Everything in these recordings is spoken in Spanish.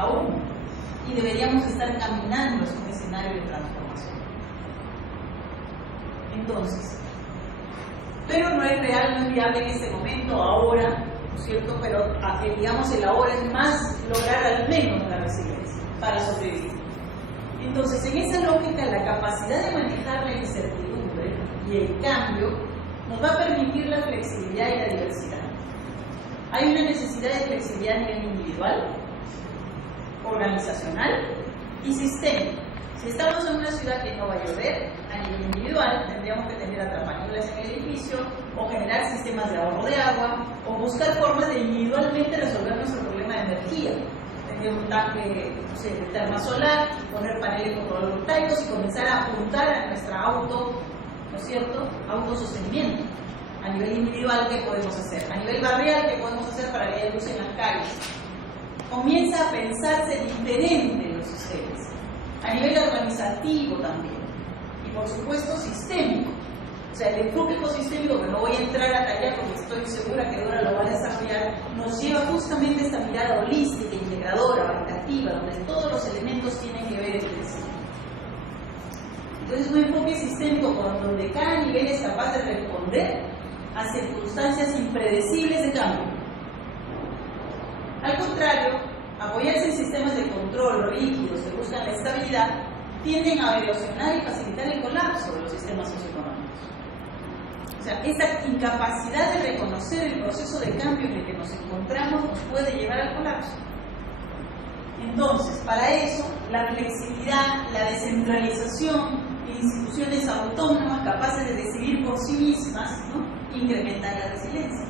aún, y deberíamos estar caminando hacia un escenario de transformación. Entonces, pero no es real, no es viable en este momento, ahora, ¿no es cierto? Pero digamos el ahora es más lograr al menos la resiliencia para sobrevivir. Entonces, en esa lógica, la capacidad de manejar la incertidumbre y el cambio nos va a permitir la flexibilidad y la diversidad. Hay una necesidad de flexibilidad a nivel individual, organizacional y sistémico. Si estamos en una ciudad que no va a llover, a nivel individual tendríamos que tener atrapanieblas en el edificio, o generar sistemas de ahorro de agua, o buscar formas de individualmente resolver nuestro problema de energía. Tener un tanque, no sé, de terma solar, poner paneles fotovoltaicos y comenzar a apuntar a nuestra ¿no es cierto?, autosostenimiento. A nivel individual, ¿qué podemos hacer? A nivel barrial, ¿qué podemos hacer para que haya luz en las calles? Comienza a pensarse diferente los sistemas. A nivel organizativo también, y por supuesto sistémico. O sea, el enfoque ecosistémico, que no voy a entrar a tallar porque estoy segura que Dora lo va a desarrollar, nos lleva justamente a esta mirada holística, integradora, abarcativa, donde todos los elementos tienen que ver entre sí. Entonces, un enfoque sistémico donde cada nivel es capaz de responder a circunstancias impredecibles de cambio. Al contrario, apoyarse en sistemas de control rígidos que buscan la estabilidad tienden a erosionar y facilitar el colapso de los sistemas socioeconómicos. O sea, esa incapacidad de reconocer el proceso de cambio en el que nos encontramos nos puede llevar al colapso. Entonces, para eso, la flexibilidad, la descentralización e instituciones autónomas capaces de decidir por sí mismas, ¿no?, incrementan la resiliencia.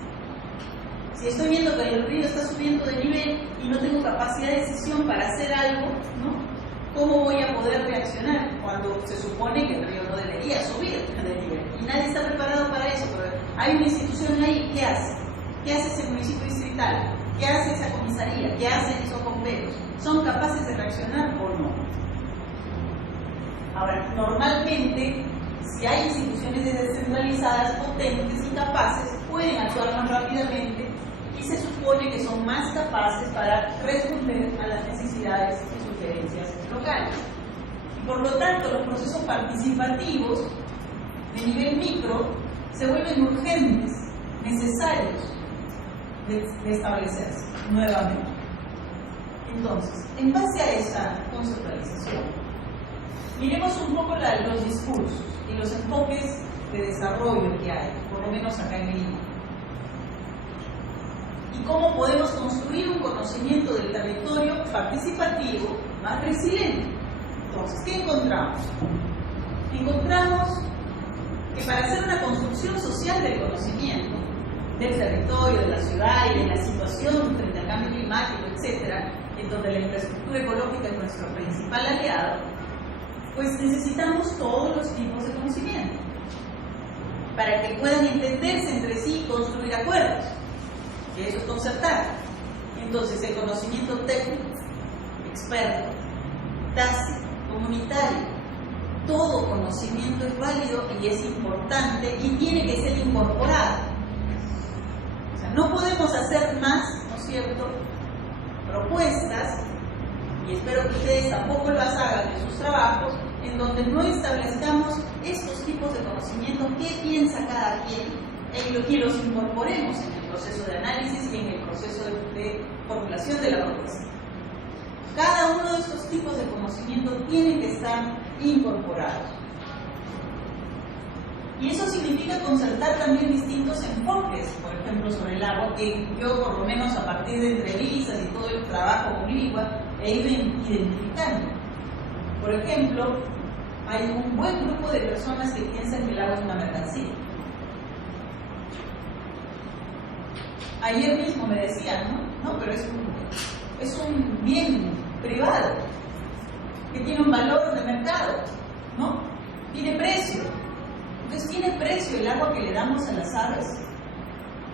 Si estoy viendo que el río está subiendo de nivel y no tengo capacidad de decisión para hacer algo, ¿no?, ¿cómo voy a poder reaccionar cuando se supone que el río no debería subir de nivel? Y nadie está preparado para eso, pero hay una institución ahí, ¿qué hace? ¿Qué hace ese municipio distrital? ¿Qué hace esa comisaría? ¿Qué hacen esos bomberos? ¿Son capaces de reaccionar o no? Ahora, normalmente, si hay instituciones descentralizadas, potentes y capaces, pueden actuar más rápidamente y se supone que son más capaces para responder a las necesidades y sugerencias locales. Y por lo tanto, los procesos participativos de nivel micro se vuelven urgentes, necesarios de establecerse nuevamente. Entonces, en base a esa conceptualización, miremos un poco los discursos y los enfoques de desarrollo que hay, por lo menos acá en Lima. Y cómo podemos construir un conocimiento del territorio participativo más resiliente. Entonces, ¿qué encontramos? Encontramos que para hacer una construcción social del conocimiento del territorio, de la ciudad y de la situación frente al cambio climático, etc., en donde la infraestructura ecológica es nuestro principal aliado, pues necesitamos todos los tipos de conocimiento para que puedan entenderse entre sí y construir acuerdos, que eso es concertar. Entonces, el conocimiento técnico, experto, tácito, comunitario, todo conocimiento es válido y es importante y tiene que ser incorporado. O sea, no podemos hacer más, ¿no es cierto?, propuestas, y espero que ustedes tampoco las hagan en sus trabajos, en donde no establezcamos estos tipos de conocimiento, qué piensa cada quien, y los incorporemos en el proceso de análisis y en el proceso de formulación de la propuesta. Cada uno de estos tipos de conocimiento tiene que estar incorporados. Y eso significa concertar también distintos enfoques, por ejemplo, sobre el agua, que yo, por lo menos a partir de entrevistas y todo el trabajo con LIWA, he ido identificando. Por ejemplo, hay un buen grupo de personas que piensan que el agua es una mercancía. Ayer mismo me decían, no, pero es un bien privado, que tiene un valor de mercado, ¿no? Tiene precio. Entonces, ¿tiene precio el agua que le damos a las aves?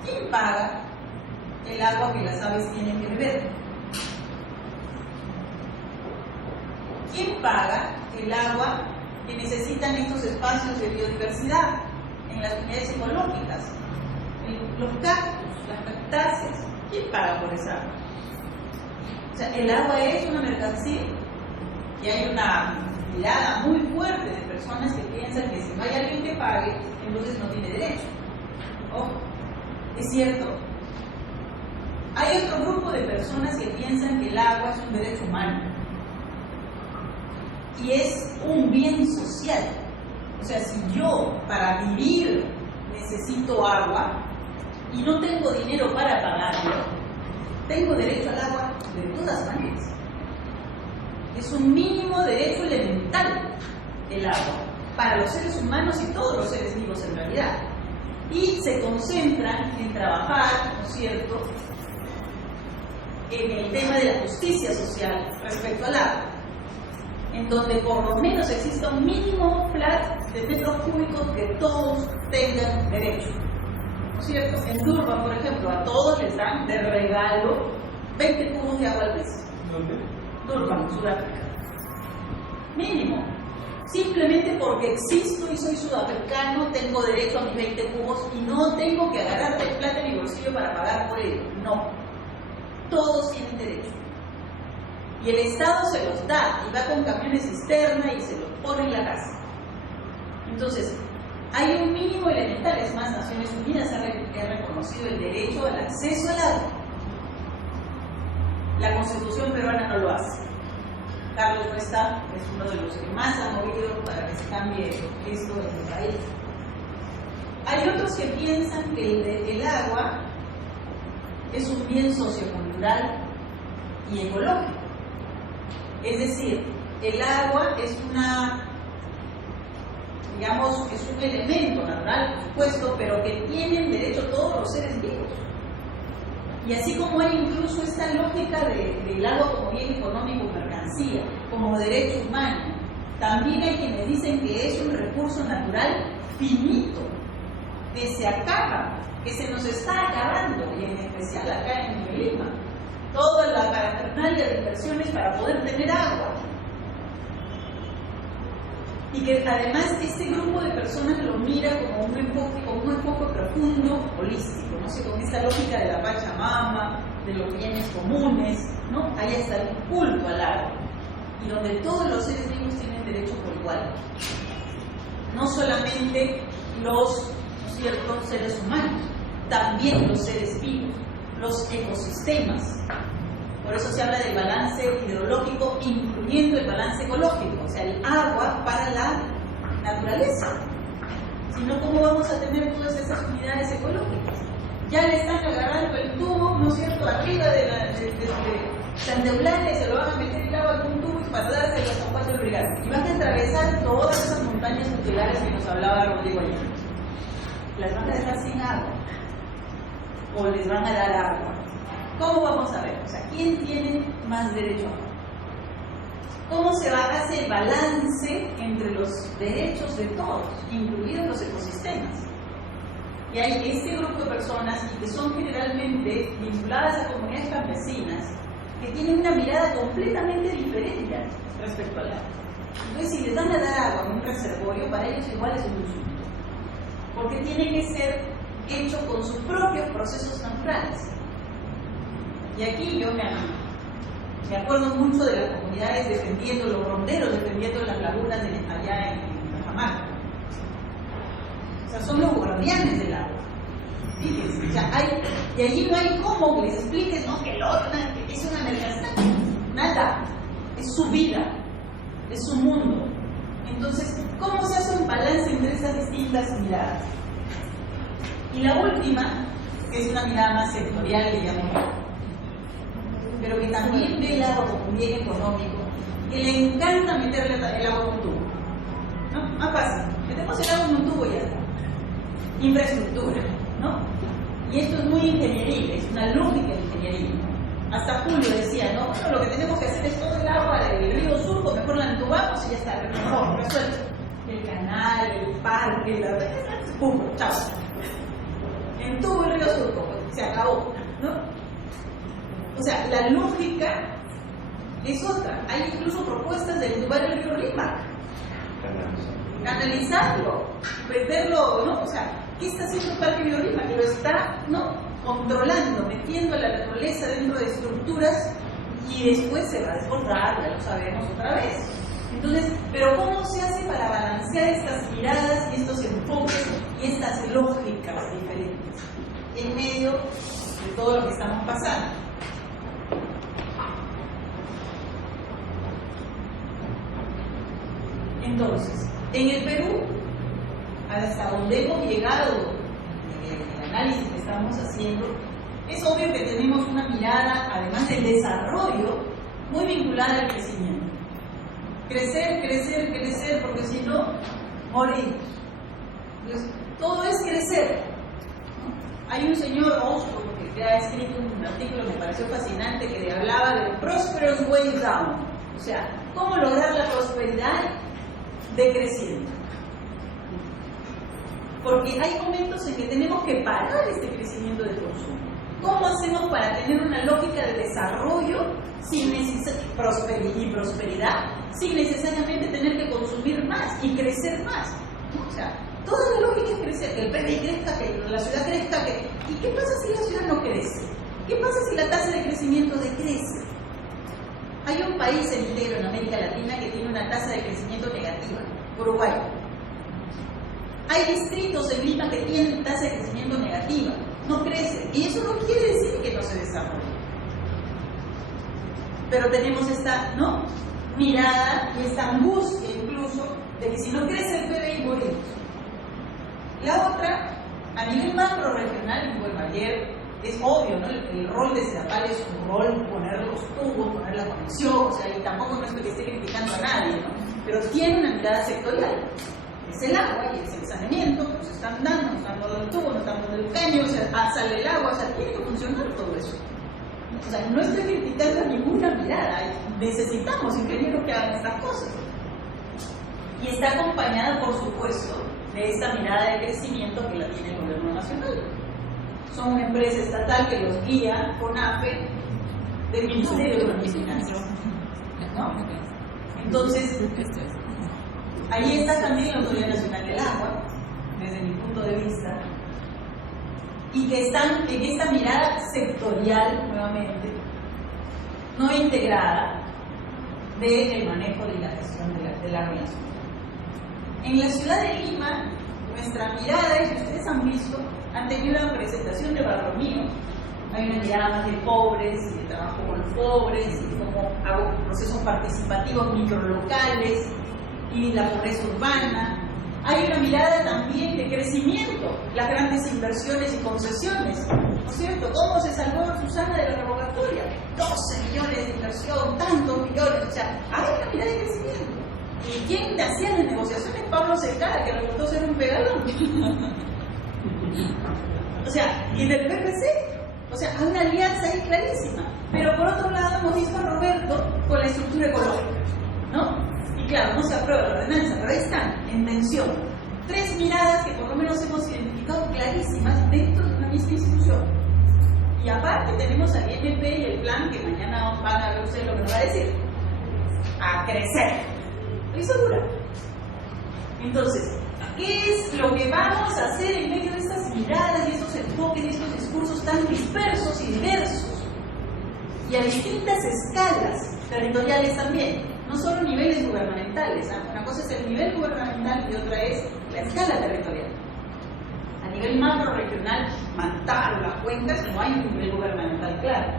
¿Quién paga el agua que las aves tienen que beber? ¿Quién paga el agua que necesitan estos espacios de biodiversidad en las unidades ecológicas? Los cactus, las cactáceas, ¿quién paga por esa agua? O sea, el agua es una mercancía y hay una mirada muy fuerte de personas que piensan que si no hay alguien que pague, entonces no tiene derecho. Ojo, es cierto. Hay otro grupo de personas que piensan que el agua es un derecho humano y es un bien social. O sea, si yo para vivir necesito agua y no tengo dinero para pagarlo, tengo derecho al agua de todas maneras. Es un mínimo derecho elemental el agua para los seres humanos y todos los seres vivos en realidad. Y se concentran en trabajar, ¿no es cierto?, en el tema de la justicia social respecto al agua, en donde por lo menos exista un mínimo flat de metros cúbicos que todos tengan derecho, ¿no es cierto? En Durban, por ejemplo, a todos les dan de regalo 20 cubos de agua al mes. ¿Dónde? Durban, Sudáfrica. Mínimo. Simplemente porque existo y soy sudafricano, tengo derecho a mis 20 cubos y no tengo que agarrar de plata en mi bolsillo para pagar por ello. No. Todos tienen derecho. Y el Estado se los da y va con camiones cisterna y se los pone en la casa. Entonces, hay un mínimo elemental. Es más, Naciones Unidas ha reconocido el derecho al acceso al agua. La Constitución peruana no lo hace. Carlos no está, es uno de los que más ha movido para que se cambie esto en el país. Hay otros que piensan que el agua es un bien sociocultural y ecológico. Es decir, el agua es es un elemento natural, por supuesto, pero que tienen derecho todos los seres vivos. Y así como hay incluso esta lógica del agua como bien económico, mercancía, como derecho humano, también hay quienes dicen que es un recurso natural finito, que se acaba, que se nos está acabando, y en especial acá en Lima. Toda la parafernalia de inversiones para poder tener agua. Y que además este grupo de personas lo mira como un enfoque profundo, holístico, no sé, con esta lógica de la Pachamama, de los bienes comunes, ¿no? Hay hasta un culto al agua, y donde todos los seres vivos tienen derecho por igual. No solamente los, ¿no es cierto?, seres humanos, también los seres vivos, los ecosistemas. Por eso se habla del balance hidrológico, incluyendo el balance ecológico, o sea, el agua para la naturaleza. Si no, ¿cómo vamos a tener todas esas unidades ecológicas? Ya le están agarrando el tubo, ¿no es cierto?, arriba de Santa Eulalia, se lo van a meter el agua con un tubo y para darse a San Juan del Brigado. Y van a atravesar todas esas montañas tutelares que nos hablaba Rodrigo ayer. ¿Las van a dejar sin agua? ¿O les van a dar agua? ¿Cómo vamos a ver? O sea, ¿quién tiene más derecho a agua? ¿Cómo se hace el balance entre los derechos de todos, incluidos los ecosistemas? Y hay este grupo de personas que son generalmente vinculadas a comunidades campesinas que tienen una mirada completamente diferente respecto al agua. Entonces, si les van a dar agua en un reservorio, para ellos igual es un insulto, porque tiene que ser hecho con sus propios procesos naturales. Y aquí yo me acuerdo mucho de las comunidades defendiendo, los ronderos defendiendo las lagunas allá en Cajamarca. O sea, son los guardianes del agua. Fíjense, o sea, y allí no hay cómo que les expliques, no, que el oro es una mercancía. Nada, es su vida, es su mundo. Entonces, ¿cómo se hace un balance entre esas distintas miradas? Y la última, que es una mirada más sectorial, que llamo yo, pero que también ve el agua como un bien económico, que le encanta meterle el agua con un tubo. ¿No? Más fácil, metemos el agua en un tubo y ya está. Infraestructura, ¿no? Y esto es muy ingenieril, es una lógica ingenieril. Hasta Julio decía, ¿no? Bueno, lo que tenemos que hacer es todo el agua del río Surco, mejor la entubamos y ya está, mejor, resuelto. El canal, el parque, ¡pum! ¡Chao! Entubo el río Surco, se acabó, ¿no? O sea, la lógica es otra. Hay incluso propuestas de entubar el río Rímac, canalizarlo, meterlo, ¿no? O sea, ¿qué está haciendo el Parque Biorrímac? Que lo está, ¿no?, controlando, metiendo a la naturaleza dentro de estructuras y después se va a desbordar, ya lo sabemos otra vez. Entonces, pero ¿cómo se hace para balancear estas miradas y estos enfoques y estas lógicas diferentes en medio de todo lo que estamos pasando? Entonces, en el Perú, hasta donde hemos llegado en el análisis que estamos haciendo, es obvio que tenemos una mirada, además del desarrollo, muy vinculada al crecimiento. Crecer, crecer, crecer, porque si no, morimos. Entonces, todo es crecer, ¿no? Hay un señor Osborne que ha escrito un artículo que me pareció fascinante, que hablaba de prosperous way down, o sea, cómo lograr la prosperidad decreciendo. Porque hay momentos en que tenemos que parar este crecimiento de consumo. ¿Cómo hacemos para tener una lógica de desarrollo y prosperidad sin necesariamente tener que consumir más y crecer más? O sea, toda la lógica es crecer, que el PBI crezca, que la ciudad crezca, ¿y qué pasa si la ciudad no crece? ¿Qué pasa si la tasa de crecimiento decrece? Hay un país entero en América Latina que tiene una tasa de crecimiento negativa, Uruguay. Hay distritos en Lima que tienen tasa de crecimiento negativa, no crecen, y eso no quiere decir que no se desarrolle. Pero tenemos esta, ¿no?, mirada y esta angustia incluso de que si no crece el PBI morimos. La otra, a nivel macro regional, bueno, ayer es obvio, ¿no? El rol de CEDAPAL es un rol, poner los tubos, poner la conexión, o sea, y tampoco no es que esté criticando a nadie, ¿no? Pero tiene una mirada sectorial. Es el agua y es el saneamiento, nos están dando, nos están dando el tubo, nos están dando el caño, o sea, sale el agua, o sea, tiene que funcionar todo eso. O sea, no estoy criticando ninguna mirada, necesitamos ingenieros que hagan estas cosas. Y está acompañada, por supuesto, de esta mirada de crecimiento que la tiene el gobierno nacional. Son una empresa estatal que los guía con AFE del Ministerio de Economía y Finanzas, ¿no? Entonces, ahí está también la Autoridad Nacional del Agua, desde mi punto de vista, y que están en esta mirada sectorial, nuevamente, no integrada, del manejo de la gestión de la relación. En la ciudad de Lima, nuestra mirada, y ustedes han visto, han tenido una presentación de Barromío. Hay una mirada más de pobres, y de trabajo con los pobres, y cómo hago procesos participativos microlocales, y la pobreza urbana. Hay una mirada también de crecimiento, las grandes inversiones y concesiones, ¿no es cierto? ¿Cómo se salvó Susana de la revocatoria? 12 millones de inversión, tantos millones, o sea, hay una mirada de crecimiento. ¿Y quién hacía las negociaciones? Pablo Secara, que resultó ser un pegador. O sea, y del PPC, o sea, hay una alianza ahí clarísima. Pero por otro lado hemos visto a Roberto con la estructura ecológica, ¿no? Y claro, no se aprueba la ordenanza, pero ahí están, en tensión. Tres miradas que por lo menos hemos identificado clarísimas dentro de una misma institución. Y aparte tenemos al INP y el plan que mañana van a ver ustedes lo que nos va a decir. A crecer. Estoy segura. Entonces, ¿qué es lo que vamos a hacer en medio de estas miradas y estos enfoques y estos discursos tan dispersos y diversos? Y a distintas escalas territoriales también. No solo niveles gubernamentales, ¿eh? Una cosa es el nivel gubernamental y otra es la escala territorial. A nivel macro regional, Mantaro, las cuencas, no hay un nivel gubernamental claro.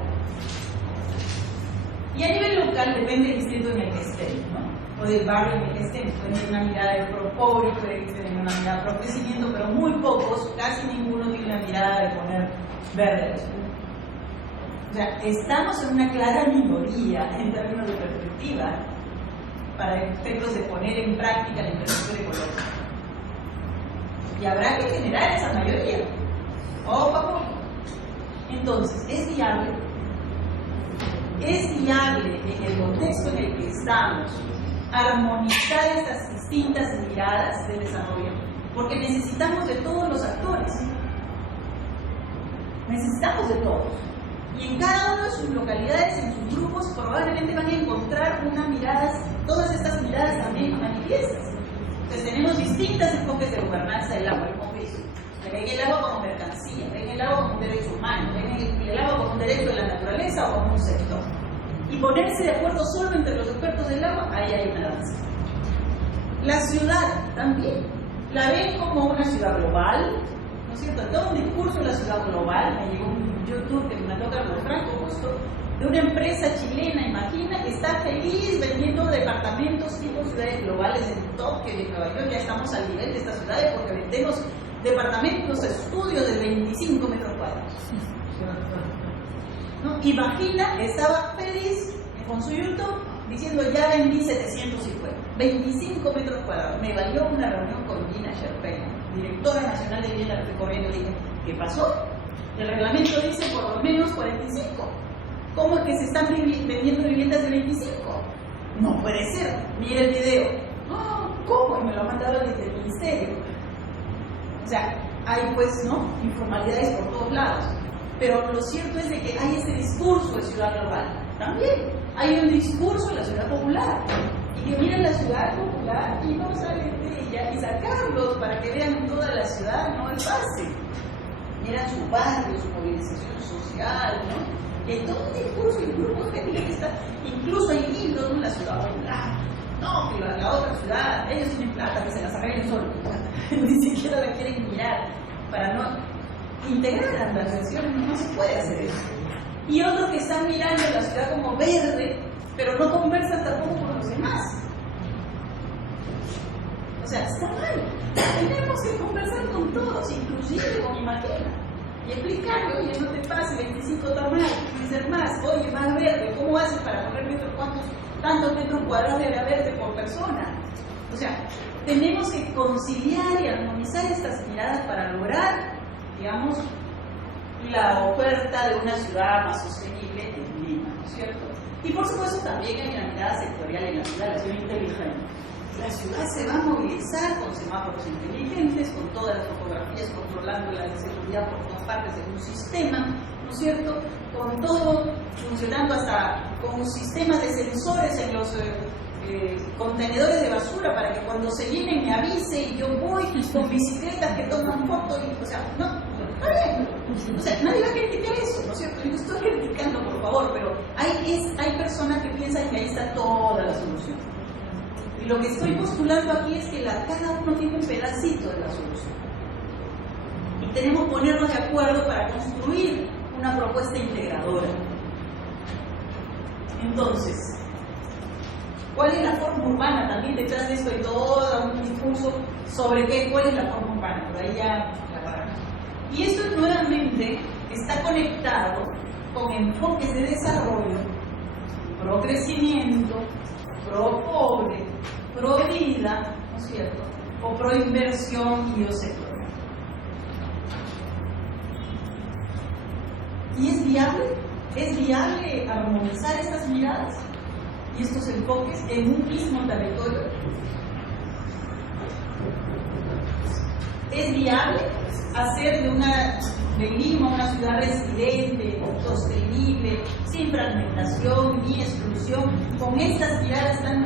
Y a nivel local depende del distrito en el que estén, ¿no? O del barrio en el que estén. Pueden tener una mirada de pro pobre, pueden tener una mirada pro crecimiento, pero muy pocos, casi ninguno tiene una mirada de poner verde. O sea, estamos en una clara minoría en términos de perspectiva para efectos de poner en práctica la infraestructura ecológica. Y habrá que generar esa mayoría, poco a poco. Entonces, ¿es viable? ¿Es viable en el contexto en el que estamos armonizar estas distintas miradas de desarrollo? Porque necesitamos de todos los actores. Necesitamos de todos. Y en cada una de sus localidades, en sus grupos, probablemente van a encontrar unas miradas, todas estas miradas también manifiestas. Entonces tenemos distintos enfoques de gobernanza del agua, hemos visto. Ven el agua como mercancía, ven el agua como un derecho humano, ven el agua como un derecho de la naturaleza o como un sector. y ponerse de acuerdo solo entre los expertos del agua, ahí hay una danza. La ciudad también la ven como una ciudad global, ¿no es cierto? Todo un discurso de la ciudad global. Me llegó un YouTube que me toca Carlos Franco justo, de una empresa chilena, imagina, que está feliz vendiendo departamentos tipo ciudades globales en Tokio y en Nueva York. Ya estamos al nivel de estas ciudades porque vendemos departamentos, estudios de 25 metros cuadrados. ¿No? Imagina, estaba feliz con su YouTube diciendo ya vendí 750, 25 metros cuadrados. Me valió una reunión con Gina Sherpen, directora nacional de vivienda, que estoy corriendo, y dije, ¿qué pasó? El reglamento dice por lo menos 45. ¿Cómo es que se están vendiendo viviendas de 25? No puede ser. Mira el video. Oh, ¿cómo? Y me lo ha mandado desde el ministerio. O sea, hay pues, ¿no?, informalidades por todos lados. Pero lo cierto es de que hay ese discurso de ciudad global. También hay un discurso de la ciudad popular. Y que miren la ciudad popular y no salen de ella y sacarlos para que vean toda la ciudad, no es fácil. Miran su barrio, su movilización social, ¿no? Y hay todo un discurso y un grupo de gente que está, incluso hay libros, ¿no?, en la ciudad popular. No, que la otra ciudad, ellos tienen plata, que se las arreglen solos. Ni siquiera la quieren mirar para no integrar a las versiones, no se puede hacer eso. Y otros que están mirando la ciudad como verde, pero no conversan tampoco con los demás. O sea, está mal. Tenemos que conversar con todos, inclusive con Imaquena, y explicarle, oye, no te pases, 25 está mal, puede ser más, oye, más verde, ¿cómo haces para poner tantos metros cuadrados de área verde por persona? O sea, tenemos que conciliar y armonizar estas miradas para lograr, digamos, la oferta de una ciudad más sostenible en Lima, ¿no es cierto? Y por supuesto también hay una mirada sectorial en la ciudad, la ciudad inteligente. La ciudad se va a movilizar con semáforos inteligentes, con todas las fotografías, controlando la seguridad por todas partes en un sistema, ¿no es cierto? Con todo funcionando hasta con sistemas de sensores en los contenedores de basura para que cuando se llenen me avise y yo voy con bicicletas que toman fotos. O sea, no, está bien. O sea, nadie va a criticar eso, ¿no es cierto? Yo estoy criticando, por favor, pero hay personas que piensan que ahí está toda la solución. Y lo que estoy postulando aquí es que cada uno tiene un pedacito de la solución. Y tenemos que ponernos de acuerdo para construir una propuesta integradora. Entonces, ¿cuál es la forma urbana? También detrás de esto hay todo un discurso sobre cuál es la forma urbana. Por ahí ya la paramos. Y esto nuevamente está conectado con enfoques de desarrollo, pro crecimiento, pro pobre, pro vida, ¿no es cierto?, o pro inversión biosectorial. ¿Y es viable? ¿Es viable armonizar estas miradas y estos enfoques en un mismo territorio? ¿Es viable hacer de Lima una ciudad residente, sostenible, sin fragmentación ni exclusión, con estas miradas tan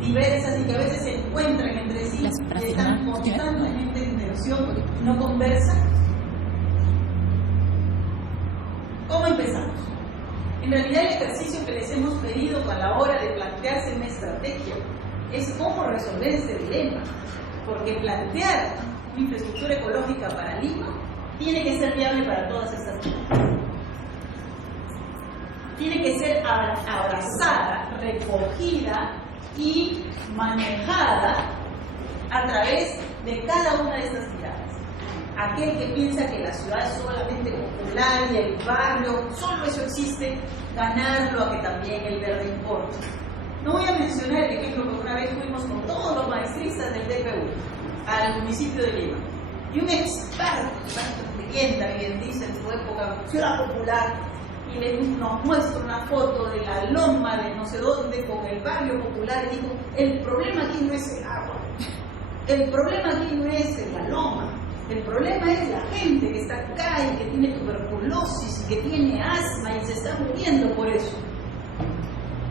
diversas y que a veces se encuentran entre sí y están constantemente en tensión y no conversan? ¿Cómo empezamos? En realidad el ejercicio que les hemos pedido a la hora de plantearse una estrategia es cómo resolver este dilema, porque plantear una infraestructura ecológica para Lima tiene que ser viable para todas estas ciudades. Tiene que ser abrazada, recogida y manejada a través de cada una de estas miradas. Aquel que piensa que la ciudad es solamente popular y el barrio, solo eso existe, ganarlo a que también el verde importa. No voy a mencionar el ejemplo que una vez fuimos con todos los maestristas del DPU al municipio de Lima. Y un experto viviendiza en su época, ciudad popular, y nos muestra una foto de la loma de no sé dónde con el barrio popular y dijo, el problema aquí no es el agua, el problema aquí no es la loma, el problema es la gente que está acá y que tiene tuberculosis y que tiene asma y se está muriendo por eso.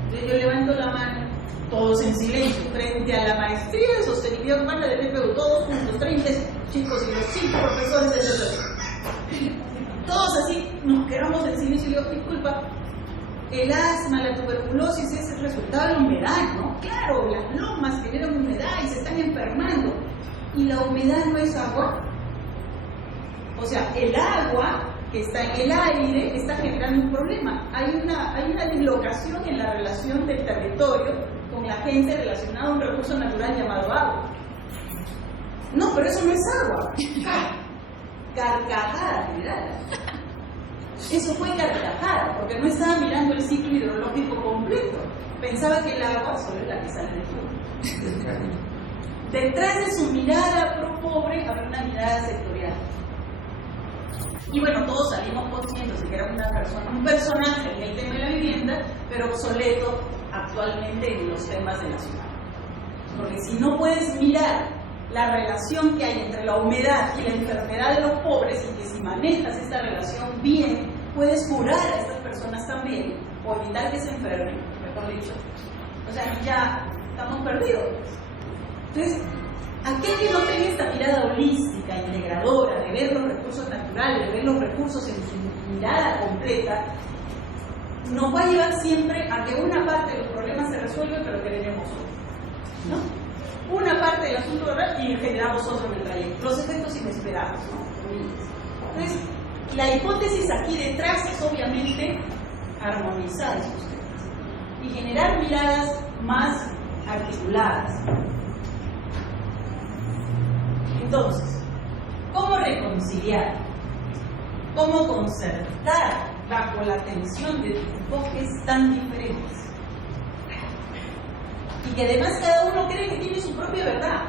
Entonces yo levanto la mano, todos en silencio, frente a la maestría de sostenibilidad urbana del DPU, todos juntos, 30 chicos y los 5 profesores del DPU. Todos así nos quedamos en silencio y digo, disculpa, el asma, la tuberculosis es el resultado de la humedad, ¿no? Claro, las lomas generan humedad y se están enfermando. ¿Y la humedad no es agua? O sea, el agua que está en el aire está generando un problema. Hay una dislocación en la relación del territorio con la gente relacionada a un recurso natural llamado agua. No, pero eso no es agua. Carcajada, general. Eso fue carcajada, porque no estaba mirando el ciclo hidrológico completo. Pensaba que el agua solo es la que sale del fuego. Detrás de su mirada pro pobre había una mirada sectorial. Y bueno, todos salimos conscientes de que era un personaje en el tema de la vivienda, pero obsoleto actualmente en los temas de la ciudad. Porque si no puedes mirar la relación que hay entre la humedad y la enfermedad de los pobres, y que si manejas esta relación bien, puedes curar a estas personas también, o evitar que se enfermen, mejor dicho. O sea, ya estamos perdidos. Entonces, aquel que no tenga esta mirada holística, integradora, de ver los recursos naturales, de ver los recursos en su mirada completa, nos va a llevar siempre a que una parte de los problemas se resuelve, pero que tenemos otro, ¿no? Una parte del asunto y generamos otro en el trayecto. Los efectos inesperados, ¿no? Entonces, la hipótesis aquí detrás es obviamente armonizar esos temas y generar miradas más articuladas. Entonces, ¿cómo reconciliar? ¿Cómo concertar bajo la tensión de enfoques tan diferentes? Y que además cada uno cree que tiene su propia verdad.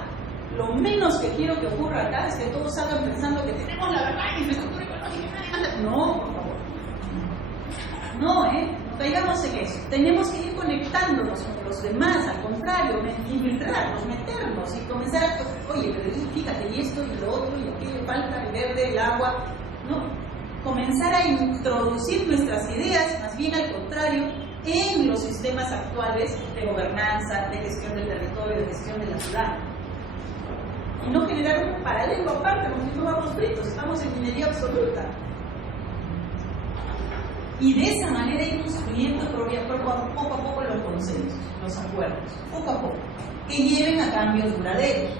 Lo menos que quiero que ocurra acá es que todos salgan pensando que tenemos la verdad y infraestructura ecológica. No, por favor. No, no caigamos en eso. Tenemos que ir conectándonos con los demás, al contrario, infiltrarnos, meternos y comenzar a, oye, pero fíjate, y esto y lo otro, y aquí le falta el verde, el agua, ¿no? Comenzar a introducir nuestras ideas, más bien al contrario, en los sistemas actuales de gobernanza, de gestión del territorio, de gestión de la ciudad. Y no generar un paralelo aparte, porque no vamos fritos, estamos en minería absoluta. Y de esa manera ir construyendo poco a poco los consensos, los acuerdos, poco a poco, que lleven a cambios duraderos.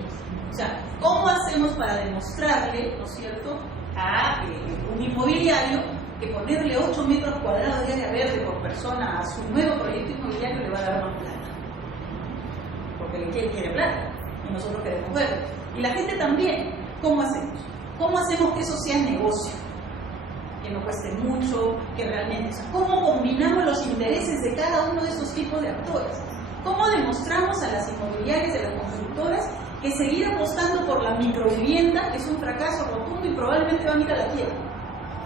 O sea, ¿cómo hacemos para demostrarle, ¿no es cierto?, a un inmobiliario que ponerle 8 metros cuadrados de área verde por persona a su nuevo proyecto inmobiliario le va a dar más plata? Porque le quiere plata y nosotros queremos verlo. Y la gente también. ¿Cómo hacemos? ¿Cómo hacemos que eso sea negocio? Que no cueste mucho, que realmente... O sea, ¿cómo combinamos los intereses de cada uno de estos tipos de actores? ¿Cómo demostramos a las inmobiliarias y a las constructoras que seguir apostando por la microvivienda es un fracaso rotundo y probablemente van a ir a la quiebra?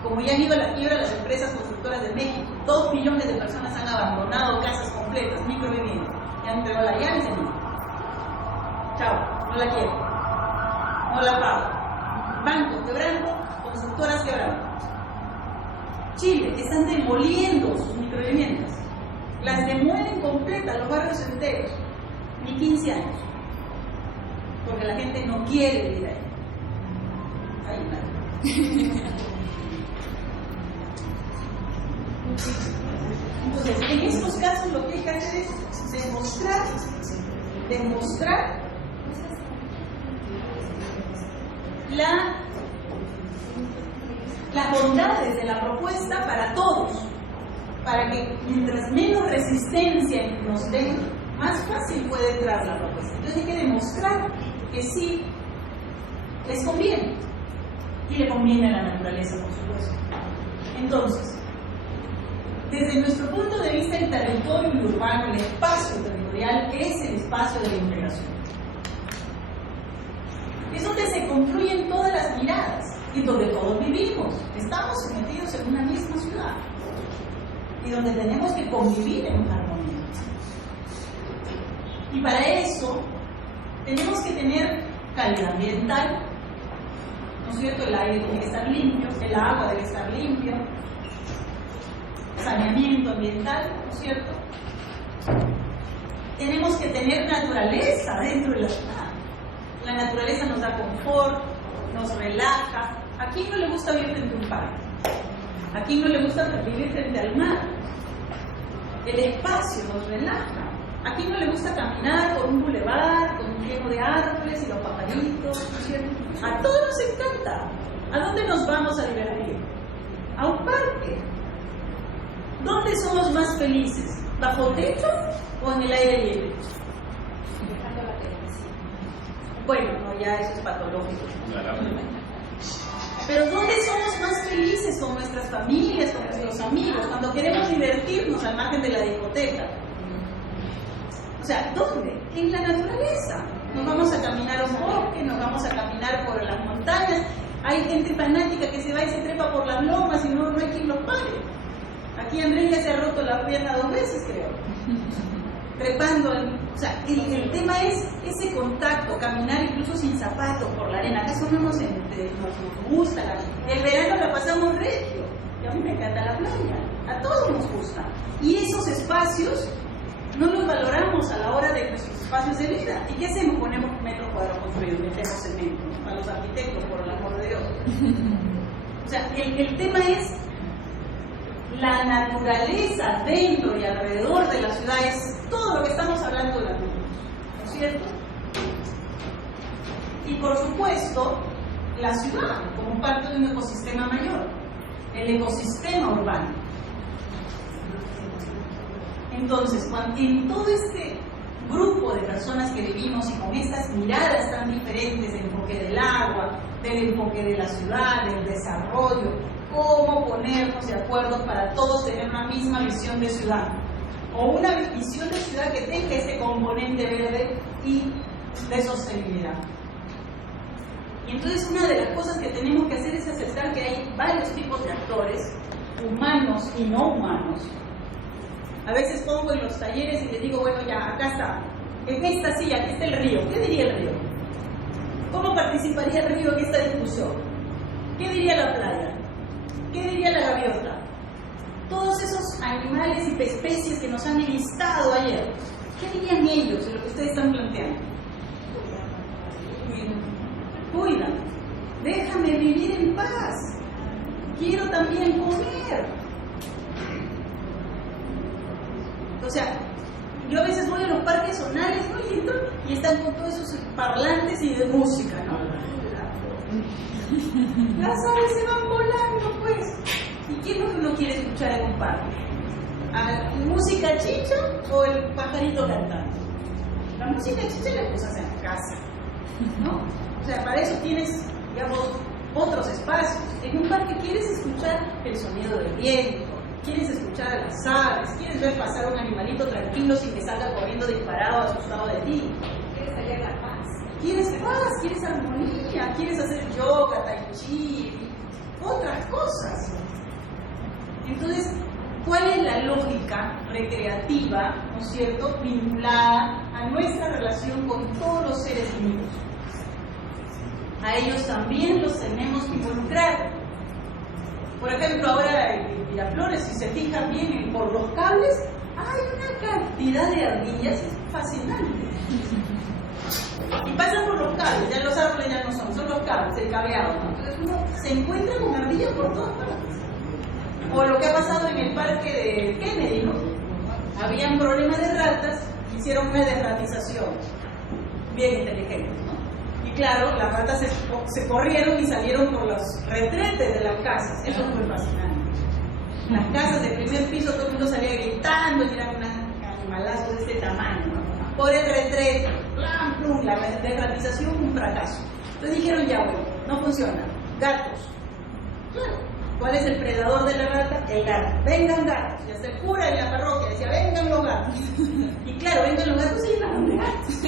Como ya han ido a la quiebra las empresas constructoras de México, 2 millones de personas han abandonado casas completas, microviviendas, y han entregado la llave y se han ido. Chao, no la quiero, no la pago. Bancos quebrando, constructoras quebrando. Chile, que están demoliendo sus microviviendas, las demuelen completas, los barrios enteros, ni 15 años, porque la gente no quiere vivir ahí. Ahí está. Entonces, en estos casos lo que hay que hacer es demostrar las bondades de la propuesta para todos, para que mientras menos resistencia nos den, más fácil puede entrar la propuesta. Entonces hay que demostrar que sí les conviene, y le conviene a la naturaleza, por supuesto. Entonces, desde nuestro punto de vista, el territorio urbano, el espacio territorial, es el espacio de la integración. Es donde se confluyen todas las miradas y donde todos vivimos. Estamos metidos en una misma ciudad y donde tenemos que convivir en armonía. Y para eso tenemos que tener calidad ambiental, ¿no es cierto? El aire tiene que estar limpio, el agua debe estar limpio, saneamiento ambiental, ¿no es cierto? Tenemos que tener naturaleza dentro de la ciudad. La naturaleza nos da confort, nos relaja. ¿A quién no le gusta vivir frente a un parque? ¿A quién no le gusta vivir frente al mar? El espacio nos relaja. ¿A quién no le gusta caminar por un bulevar con lleno de árboles y los pajaritos? ¿Cierto? A todos nos encanta. ¿A dónde nos vamos a divertir? A un parque. ¿Dónde somos más felices? ¿Bajo techo o en el aire libre? Bueno, no, ya eso es patológico. Pero ¿dónde somos más felices? Con nuestras familias, con nuestros amigos, cuando queremos divertirnos al margen de la discoteca. O sea, ¿dónde? En la naturaleza. Nos vamos a caminar a un bosque, nos vamos a caminar por las montañas. Hay gente fanática que se va y se trepa por las lomas y no hay quien los pare. Aquí Andrés ya se ha roto la pierna 2 veces, creo. Trepando. O sea, el tema es ese contacto, caminar incluso sin zapatos por la arena. ¿Acaso no nos gusta? El verano la pasamos regio. Y a mí me encanta la playa. A todos nos gusta. Y esos espacios no los valoramos a la hora de nuestros espacios de vida. ¿Y qué hacemos? Ponemos metros cuadrados construidos, metemos cemento. A los arquitectos, por el amor de Dios. O sea, el tema es la naturaleza dentro y alrededor de la ciudad, es todo lo que estamos hablando de la naturaleza, ¿no es cierto? Y por supuesto, la ciudad como parte de un ecosistema mayor, el ecosistema urbano. Entonces, en todo este grupo de personas que vivimos y con estas miradas tan diferentes, el enfoque del agua, del enfoque de la ciudad, del desarrollo, cómo ponernos de acuerdo para todos tener una misma visión de ciudad, o una visión de ciudad que tenga ese componente verde y de sostenibilidad. Y entonces una de las cosas que tenemos que hacer es aceptar que hay varios tipos de actores, humanos y no humanos. A veces pongo en los talleres y les digo, bueno, ya, acá está, en esta silla, aquí está el río. ¿Qué diría el río? ¿Cómo participaría el río en esta discusión? ¿Qué diría la playa? ¿Qué diría la gaviota? Todos esos animales y especies que nos han enlistado ayer, ¿qué dirían ellos de lo que ustedes están planteando? Cuida, déjame vivir en paz, quiero también comer. O sea, yo a veces voy a los parques zonales, ¿no? Y entro y están con todos esos parlantes y de música, ¿no? Las aves se van volando, pues. ¿Y qué es lo que uno quiere escuchar en un parque? ¿Música chicha o el pajarito cantando? La música chicha la usas en la casa, ¿no? O sea, para eso tienes, digamos, otros espacios. En un parque quieres escuchar el sonido del viento, quieres escuchar a las aves, quieres ver pasar un animalito tranquilo sin que salga corriendo disparado, asustado de ti. Quieres salir a la paz. Quieres paz, quieres armonía, quieres hacer yoga, tai chi, otras cosas. Entonces, ¿cuál es la lógica recreativa, ¿no es cierto?, vinculada a nuestra relación con todos los seres vivos? A ellos también los tenemos que involucrar. Por ejemplo, ahora en Miraflores, si se fijan bien por los cables, hay una cantidad de ardillas fascinante. Y pasan por los cables, ya los árboles ya no son los cables, el cableado, ¿no? Entonces uno se encuentra con ardillas por todas partes. O lo que ha pasado en el parque de Kennedy, ¿no? Habían problemas de ratas, hicieron una desratización. Bien inteligente, ¿no? Y claro, las ratas se corrieron y salieron por los retretes de las casas. Eso fue fascinante. Las casas de primer piso, todo el mundo salía gritando y eran unos animalazos de este tamaño, ¿no? Por el retrete, plan, plum, la desratización un fracaso. Entonces dijeron, ya bueno, no funciona. Gatos. Claro. ¿Cuál es el predador de la rata? El gato. Vengan gatos. Y hasta el cura en la parroquia decía, vengan los gatos. Y claro, vengan los gatos y llenaron de gatos.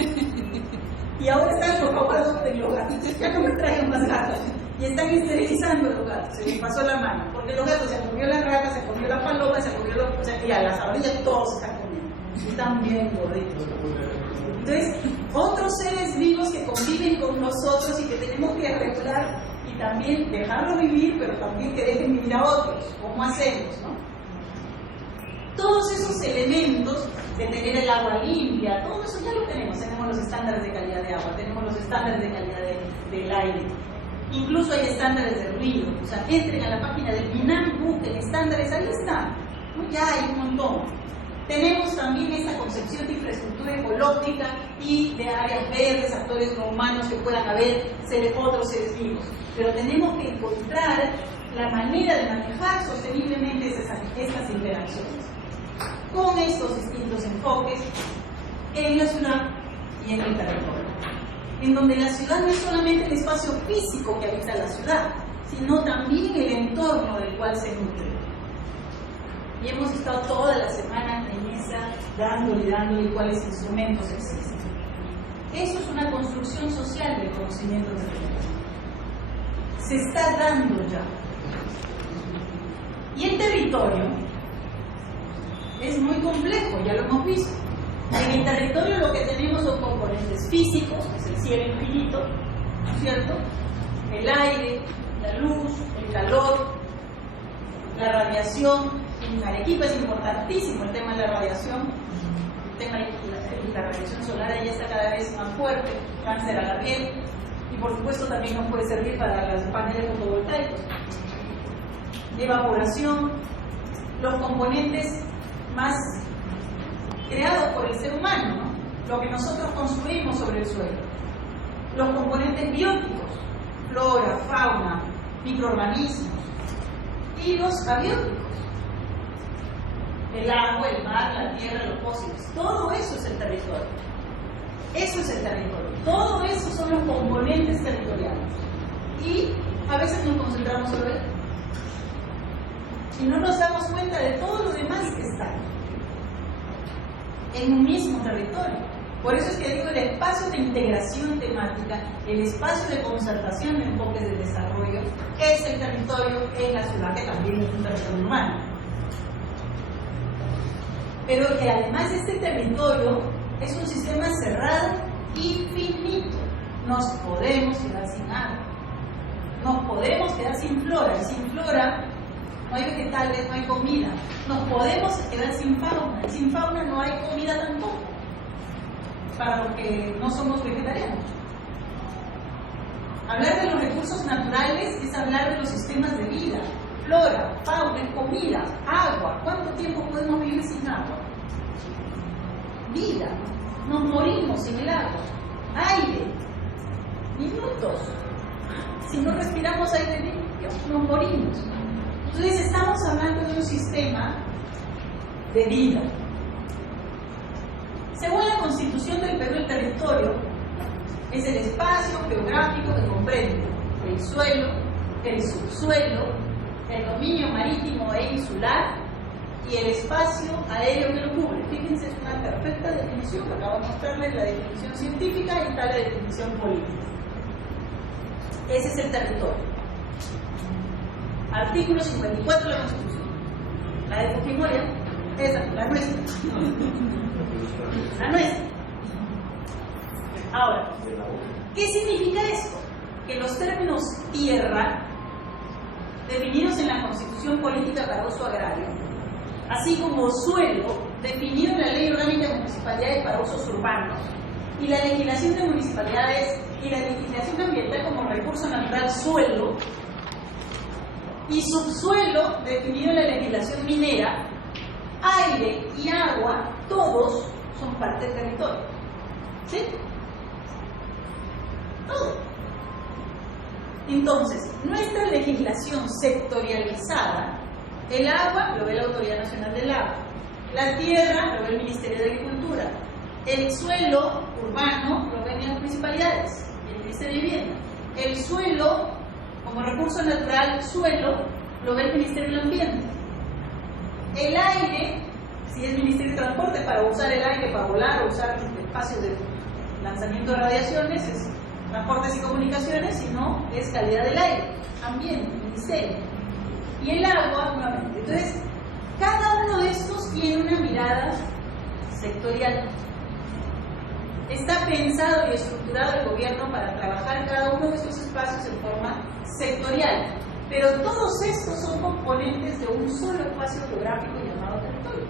Y ahora están por favor adopten los gatos. Ya no me traigan más gatos. Y están esterilizando los gatos. Se les pasó la mano. Porque los gatos se comió la rata, se comió la paloma, se comió los... O sea, y a las ardillas todos se están comiendo. Y están bien gorditos. Entonces, otros seres vivos que conviven con nosotros y que tenemos que regular y también dejarlos vivir, pero también que dejen vivir a otros. ¿Cómo hacemos, no? Todos esos elementos de tener el agua limpia, todo eso ya lo tenemos. Tenemos los estándares de calidad de agua, tenemos los estándares de calidad del aire. Incluso hay estándares de ruido. O sea, entren a la página del MINAM, busquen estándares, ahí están. ¿No? Ya hay un montón. Tenemos también esta concepción de infraestructura ecológica y de áreas verdes, actores no humanos que puedan haber, otros seres vivos. Pero tenemos que encontrar la manera de manejar sosteniblemente estas interacciones con estos distintos enfoques en la ciudad y en el territorio, en donde la ciudad no es solamente el espacio físico que habita la ciudad, sino también el entorno del cual se nutre. Y hemos estado toda la semana en esa, dándole cuáles instrumentos existen. Eso es una construcción social del conocimiento territorial. Se está dando ya. Y el territorio es muy complejo, ya lo hemos visto. En el territorio lo que tenemos son componentes físicos, que es el cielo infinito, ¿no es cierto? El aire, la luz, el calor, la radiación. En Arequipa es importantísimo el tema de la radiación, el tema de la radiación solar ya está cada vez más fuerte, cáncer a la piel, y por supuesto también nos puede servir para los paneles fotovoltaicos. Evaporación, los componentes más creados por el ser humano, ¿no? Lo que nosotros construimos sobre el suelo, los componentes bióticos, flora, fauna, microorganismos, y los abióticos, el agua, el mar, la tierra, los fósiles. Todo eso es el territorio. Eso es el territorio. Todo eso son los componentes territoriales. Y a veces nos concentramos solo en él. Y no nos damos cuenta de todo lo demás que está en un mismo territorio. Por eso es que digo, el espacio de integración temática, el espacio de concertación de enfoques de desarrollo, es el territorio en la ciudad, que también es un territorio humano. Pero que además este territorio es un sistema cerrado infinito. Nos podemos quedar sin agua, nos podemos quedar sin flora, y sin flora no hay vegetales, no hay comida. Nos podemos quedar sin fauna, y sin fauna no hay comida tampoco, para los que no somos vegetarianos. Hablar de los recursos naturales es hablar de los sistemas de vida. Flora, fauna, comida, agua. ¿Cuánto tiempo podemos vivir sin agua? Vida. Nos morimos sin el agua. Aire. Minutos. Si no respiramos aire limpio, nos morimos. Entonces estamos hablando de un sistema de vida. Según la Constitución del Perú, el territorio es el espacio geográfico que comprende el suelo, el subsuelo, el dominio marítimo e insular y el espacio aéreo que lo cubre. Fíjense, es una perfecta definición. Acabo de mostrarles la definición científica y está la definición política. Ese es el territorio. Artículo 54 de la Constitución. La de Fujimori, esa, la nuestra. La nuestra. Ahora, ¿qué significa esto? Que los términos tierra, definidos en la Constitución Política para Uso Agrario, así como suelo, definido en la Ley Orgánica de Municipalidades para Usos Urbanos, y la legislación de municipalidades y la legislación ambiental como recurso natural suelo, y subsuelo, definido en la legislación minera, aire y agua, todos son parte del territorio. ¿Sí? Todo. Entonces, nuestra legislación sectorializada, el agua lo ve la Autoridad Nacional del Agua, la tierra lo ve el Ministerio de Agricultura, el suelo urbano lo ven las municipalidades, el Ministerio de Vivienda, el suelo como recurso natural, suelo, lo ve el Ministerio del Ambiente, el aire, si es Ministerio de Transporte, para usar el aire para volar o usar espacios de lanzamiento de radiaciones, es Transportes y Comunicaciones, si no, es calidad del aire, ambiente, ministerio. Y el agua, nuevamente. Entonces, cada uno de estos tiene una mirada sectorial. Está pensado y estructurado el gobierno para trabajar cada uno de estos espacios en forma sectorial. Pero todos estos son componentes de un solo espacio geográfico llamado territorio.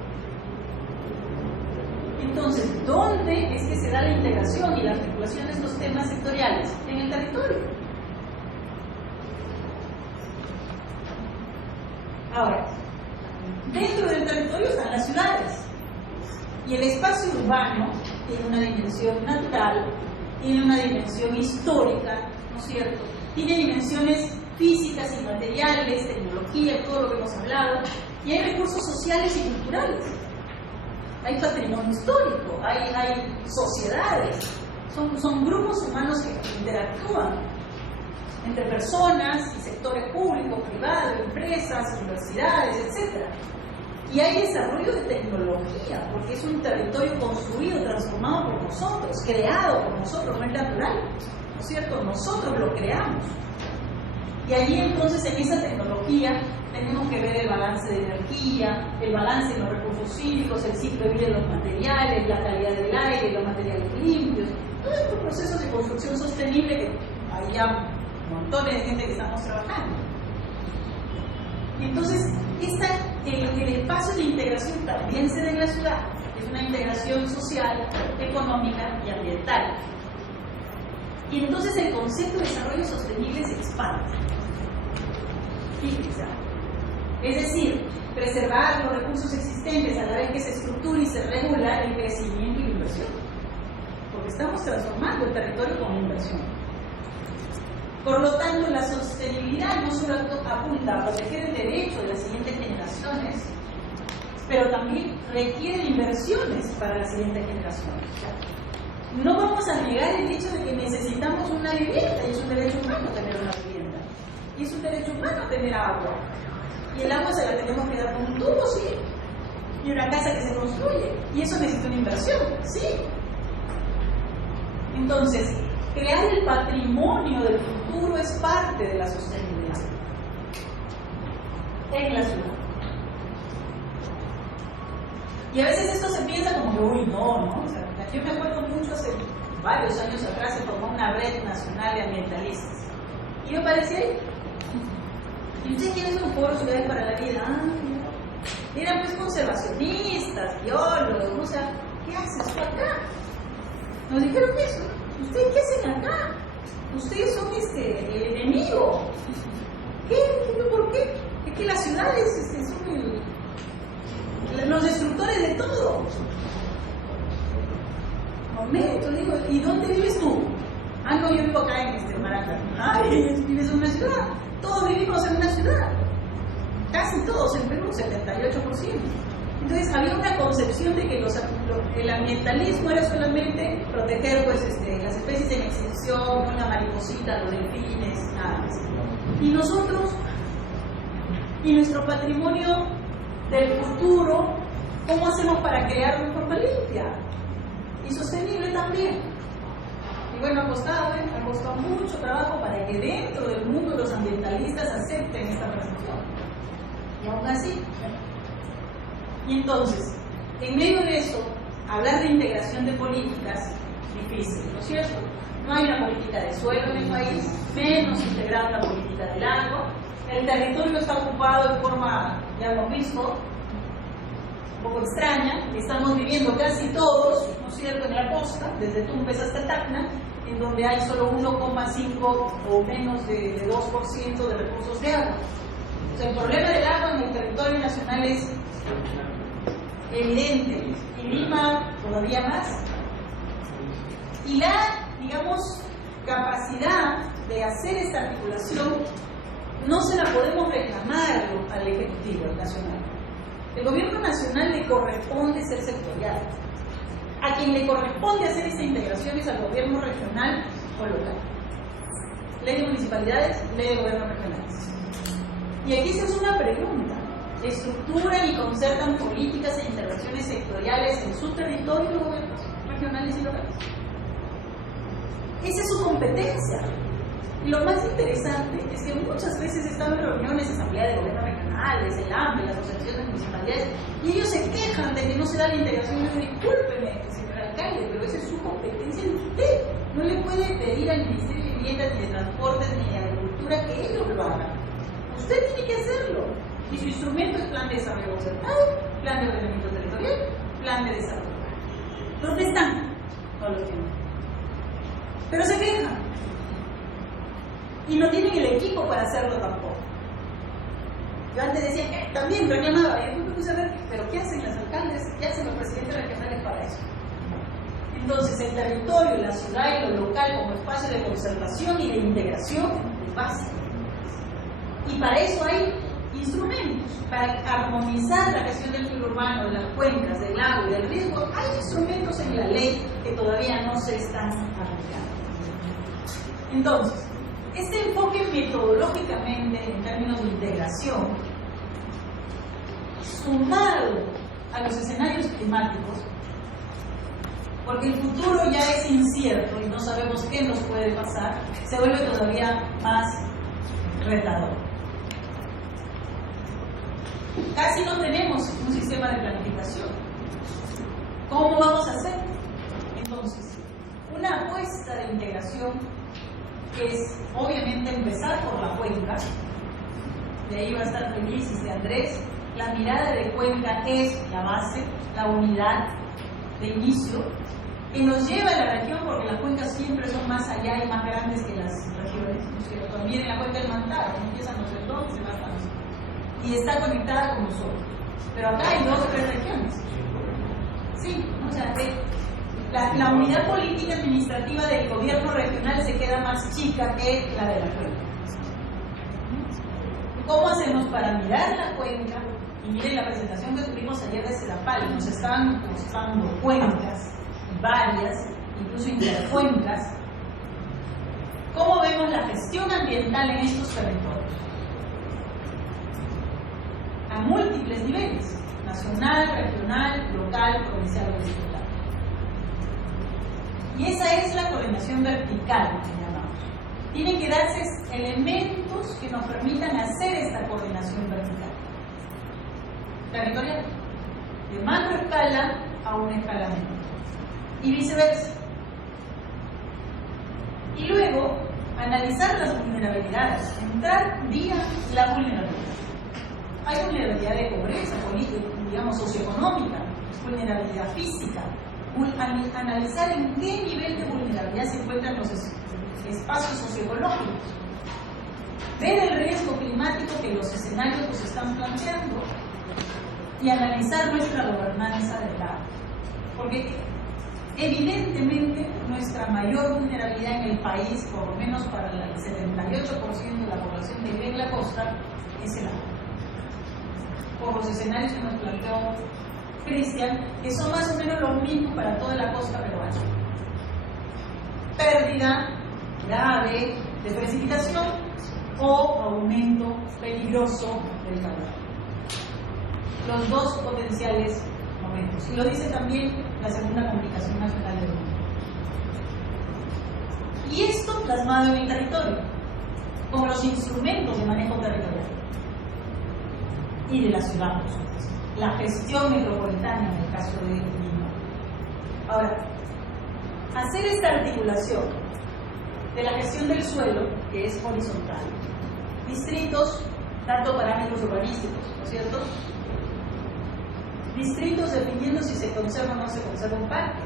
Entonces, ¿dónde es que se da la integración y la articulación de estos temas sectoriales? En el territorio. Ahora, dentro del territorio están las ciudades. Y el espacio urbano tiene una dimensión natural, tiene una dimensión histórica, ¿no es cierto? Tiene dimensiones físicas y materiales, tecnología, todo lo que hemos hablado, y hay recursos sociales y culturales. Hay patrimonio histórico, hay sociedades, son grupos humanos que interactúan entre personas y sectores públicos, privados, empresas, universidades, etc. Y hay desarrollo de tecnología, porque es un territorio construido, transformado por nosotros, creado por nosotros, no es natural, ¿no es cierto? Nosotros lo creamos. Y allí entonces en esa tecnología tenemos que ver el balance de energía, el balance de los recursos hídricos, el ciclo de vida de los materiales, la calidad del aire, los materiales limpios, todos estos procesos de construcción sostenible que hay ya montones de gente que estamos trabajando. Y entonces, el espacio de integración también se da en la ciudad, es una integración social, económica y ambiental. Y entonces el concepto de desarrollo sostenible se expande. Fíjense. Es decir, preservar los recursos existentes a la vez que se estructura y se regula el crecimiento y la inversión. Porque estamos transformando el territorio con inversión. Por lo tanto, la sostenibilidad no solo apunta a proteger el derecho de las siguientes generaciones, pero también requiere inversiones para las siguientes generaciones. No vamos a negar el hecho de que necesitamos una vivienda, y es un derecho humano tener una vivienda, y es un derecho humano tener agua, y el agua se la tenemos que dar con un tubo, sí, y una casa que se construye, y eso necesita una inversión, sí. Entonces, crear el patrimonio del futuro es parte de la sostenibilidad en la ciudad. Y a veces esto se piensa como que, uy, no. O sea, yo me acuerdo mucho, hace varios años atrás se formó una red nacional de ambientalistas. Y yo parecía, ¿y ustedes quieren un foro Ciudades para la Vida? Eran pues conservacionistas, biólogos, o sea, ¿qué haces tú acá? Nos dijeron eso. ¿Ustedes qué hacen acá? Ustedes son el enemigo. ¿Qué? ¿Por qué? Es que las ciudades son los destructores de todo. Momento, digo, ¿y dónde vives tú? Ah, no, yo vivo acá en Maracaná. Ay, vives en una ciudad. Todos vivimos en una ciudad. Casi todos en Perú, 78%. Entonces había una concepción de que el ambientalismo era solamente proteger pues, las especies en extinción, la mariposita, los delfines, nada más. Y nosotros, y nuestro patrimonio del futuro, ¿cómo hacemos para crearlo de forma limpia y sostenible también? Y bueno, ha costado mucho trabajo para que dentro del mundo los ambientalistas acepten esta percepción. Y aún así. Y entonces, en medio de eso, hablar de integración de políticas, difícil, ¿no es cierto? No hay una política de suelo en el país, menos integrada una política del agua. El territorio está ocupado de forma, ya hemos visto, un poco extraña. Estamos viviendo casi todos, ¿no es cierto?, en la costa, desde Tumbes hasta Tacna, en donde hay solo 1,5 o menos de 2% de recursos de agua. O sea, el problema del agua en el territorio nacional es evidente, y Lima todavía más. Y la, digamos, capacidad de hacer esta articulación no se la podemos reclamar al Ejecutivo Nacional. El Gobierno Nacional le corresponde ser sectorial. A quien le corresponde hacer esta integración es al Gobierno Regional o local. Ley de municipalidades, ley de gobiernos regionales. Y aquí se hace una pregunta. ¿Estructuran y concertan políticas e intervenciones sectoriales en su territorio los gobiernos regionales y locales? Esa es su competencia. Y lo más interesante es que muchas veces están en reuniones, asambleas de gobiernos regionales, el AMBE, las asociaciones municipalidades, y ellos se quejan de que no se da la integración. Y yo digo, discúlpeme, señor alcalde, pero esa es su competencia de usted. No le puede pedir al Ministerio de Vivienda, ni de Transportes, ni de Agricultura que ellos lo hagan. Usted tiene que hacerlo. Y su instrumento es Plan de Desarrollo Concertado, Plan de Ordenamiento Territorial, Plan de Desarrollo. ¿Dónde están? No lo tienen. Pero se quejan. Y no tienen el equipo para hacerlo tampoco. Yo antes decía, también reclamaba, y después me puse a ver, pero ¿qué hacen los alcaldes? ¿Qué hacen los presidentes regionales para eso? Entonces, el territorio, la ciudad y lo local como espacio de conservación y de integración es básico. Y para eso hay instrumentos. Para armonizar la gestión del flujo urbano, de las cuencas, del agua y del riesgo, hay instrumentos en la ley que todavía no se están aplicando. Entonces, este enfoque metodológicamente en términos de integración, sumado a los escenarios climáticos, porque el futuro ya es incierto y no sabemos qué nos puede pasar, se vuelve todavía más retador. Casi no tenemos un sistema de planificación. ¿Cómo vamos a hacer? Entonces, una apuesta de integración es obviamente empezar por la cuenca. De ahí va a estar Felicis de Andrés. La mirada de cuenca es la base, la unidad de inicio, que nos lleva a la región, porque las cuencas siempre son más allá y más grandes que las regiones, ¿no es cierto? También en la cuenca del Mantaro, empiezan los entonces, se va hasta nosotros, y está conectada con nosotros. Pero acá hay 2 o 3 regiones. Sí, o sea, la unidad política administrativa del gobierno regional se queda más chica que la de la cuenca. ¿Cómo hacemos para mirar la cuenca? Y miren la presentación que tuvimos ayer de Sedapal, nos estaban mostrando cuencas, varias, incluso intercuencas. ¿Cómo vemos la gestión ambiental en estos territorios? A múltiples niveles, nacional, regional, local, provincial o distrital. Y esa es la coordinación vertical que llamamos. Tienen que darse elementos que nos permitan hacer esta coordinación vertical. Territorial, de macro escala a una escala menor. Y viceversa. Y luego, analizar las vulnerabilidades, entrar vía la vulnerabilidad. Hay vulnerabilidad de pobreza, política, digamos, socioeconómica, vulnerabilidad física. Analizar en qué nivel de vulnerabilidad se encuentran los espacios socioecológicos. Ver el riesgo climático que los escenarios nos están planteando y analizar nuestra gobernanza del agua. Porque evidentemente nuestra mayor vulnerabilidad en el país, por lo menos para el 78% de la población que vive en la costa, es el agua. Por los escenarios que nos planteó Cristian, que son más o menos los mismos para toda la costa peruana. Pérdida grave de precipitación o aumento peligroso del calor. Los 2 potenciales momentos. Y lo dice también la Segunda Comunicación Nacional del Mundo. Y esto plasmado en el territorio, como los instrumentos de manejo territorial. Y de la ciudad, por supuesto. La gestión metropolitana en el caso de Lima. Ahora, hacer esta articulación de la gestión del suelo, que es horizontal, distritos, tanto parámetros urbanísticos, ¿no es cierto? Distritos definiendo si se conserva o no se conserva un parque.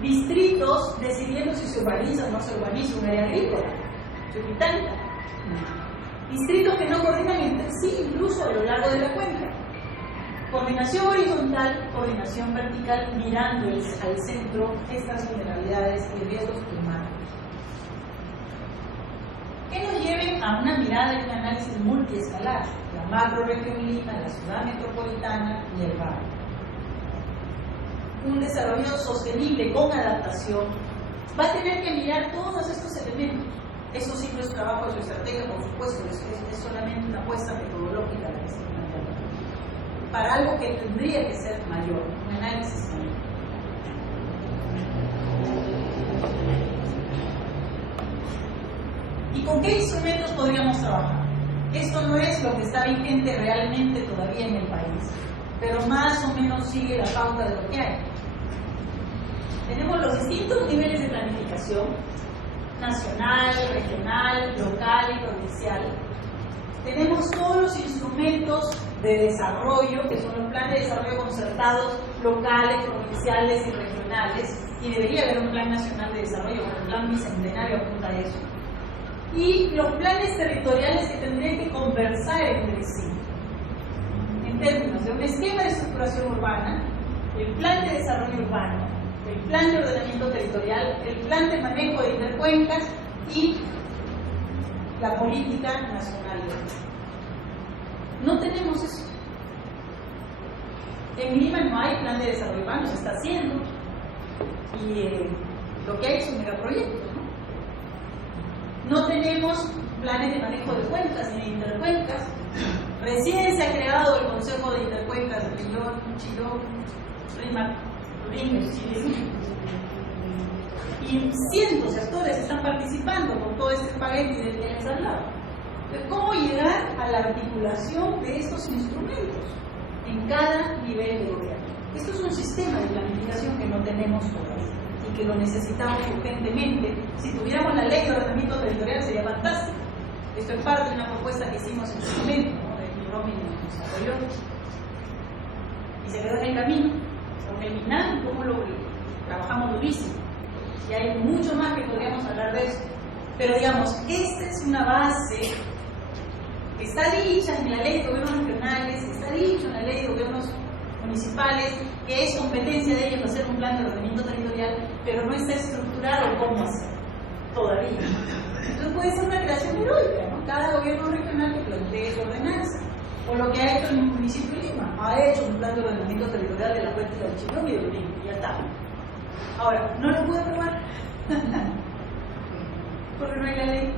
Distritos decidiendo si se urbaniza o no se urbaniza un área agrícola, Chuquitanta. Distritos que no coordinan entre sí, incluso a lo largo de la cuenca. Coordinación horizontal, coordinación vertical, mirando al centro estas vulnerabilidades y riesgos climáticos. Que nos lleven a una mirada y un análisis multiescalar, la macroregión Lima, la ciudad metropolitana y el barrio. Un desarrollo sostenible con adaptación va a tener que mirar todos estos elementos. Eso sí no es trabajo de su estrategia, por supuesto, es solamente una apuesta metodológica la que se plantea. Para algo que tendría que ser mayor, un análisis mayor. ¿Y con qué instrumentos podríamos trabajar? Esto no es lo que está vigente realmente todavía en el país, pero más o menos sigue la pauta de lo que hay. Tenemos los distintos niveles de planificación, nacional, regional, local y provincial. Tenemos todos los instrumentos de desarrollo, que son los planes de desarrollo concertados, locales, provinciales y regionales, y debería haber un plan nacional de desarrollo, porque el plan bicentenario apunta a eso. y los planes territoriales que tendrían que conversar entre sí, en términos de un esquema de estructuración urbana, el plan de desarrollo urbano, el plan de ordenamiento territorial, el plan de manejo de intercuencas y la política nacional. No tenemos eso. En Lima no hay plan de desarrollo urbano, se está haciendo, y lo que hay es un megaproyecto, ¿no? No tenemos planes de manejo de cuencas ni de intercuencas. Recién se ha creado el Consejo de Intercuencas de Rillón, Chillón, Rímac, Turín, y cientos de actores están participando con todo este paquete del que les hablaba. Entonces, ¿cómo llegar a la articulación de estos instrumentos en cada nivel de gobierno? Esto es un sistema de planificación que no tenemos todavía y que lo necesitamos urgentemente. Si tuviéramos la ley de ordenamiento territorial sería fantástico. Esto es parte de una propuesta que hicimos en su momento, ¿no? De Romney nos desarrolló y se quedó en el camino. Con el INAM, cómo lo trabajamos durísimo. Y hay mucho más que podríamos hablar de eso. Pero digamos, esta es una base que está dicha en la ley de gobiernos regionales, que está dicho en la ley de gobiernos municipales, que es competencia de ellos hacer un plan de ordenamiento territorial, pero no está estructurado cómo hacer todavía. Entonces puede ser una creación heroica, ¿no? Cada gobierno regional que plantee su ordenanza. O lo que ha hecho el municipio de Lima, ha hecho un plan de ordenamiento territorial de la cuenca del Chillón y del Turín, y ya está. Ahora, no lo puede aprobar porque no hay la ley.